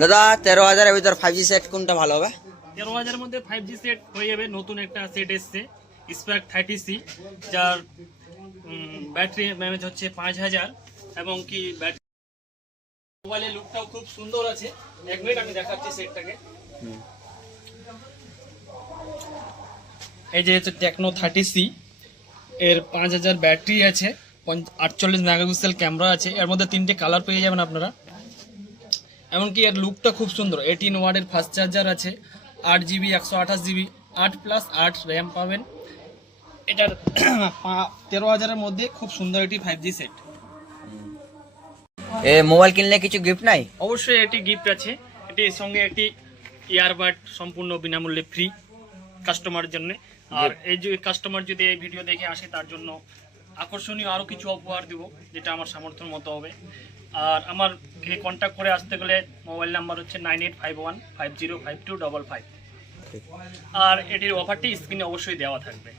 দাদা 13,000 ভিতর 5G set কোনটা ভালো হবে? 13,000 মধ্যে 5G সেট হয়ে যাবে। নতুন একটা সেট এসছে স্পার্ক 30C, যার ব্যাটারি এমএএইচ হচ্ছে 5000 এবং কি ব্যাটারি মোবাইলের লুকটাও খুব সুন্দর আছে। 1 মিনিট আমি দেখাচ্ছি সেটটাকে। এই যে হচ্ছে টেকনো 30C, এর 5000 ব্যাটারি আছে, 48 মেগাপিক্সেল ক্যামেরা আছে, এর মধ্যে 3টে কালার পেয়ে যাবেন আপনারা। এমনকি এর লুকটা খুব সুন্দর। 18 ওয়াটের ফাস্ট চার্জার আছে, 8GB 128GB 8+8 র্যাম পাবেন। এটার 13,000-এর মধ্যে খুব সুন্দর একটি 5G সেট। এ মোবাইল কিনলে কিছু গিফট নাই? অবশ্যই এটি গিফট আছে। এটির সঙ্গে একটি ইয়ারবাড সম্পূর্ণ বিনামূল্যে ফ্রি কাস্টমারের জন্য। আর এই যে কাস্টমার যদি এই ভিডিও দেখে আসে তার জন্য আকর্ষণীয় আরও কিছু উপহার দেবো, যেটা আমার সামর্থ্যের মতো হবে। আর আমার কন্ট্যাক্ট করে আসতে গেলে মোবাইল নাম্বার হচ্ছে 9851505255। আর এটির অফারটি স্ক্রিনে অবশ্যই দেওয়া থাকবে।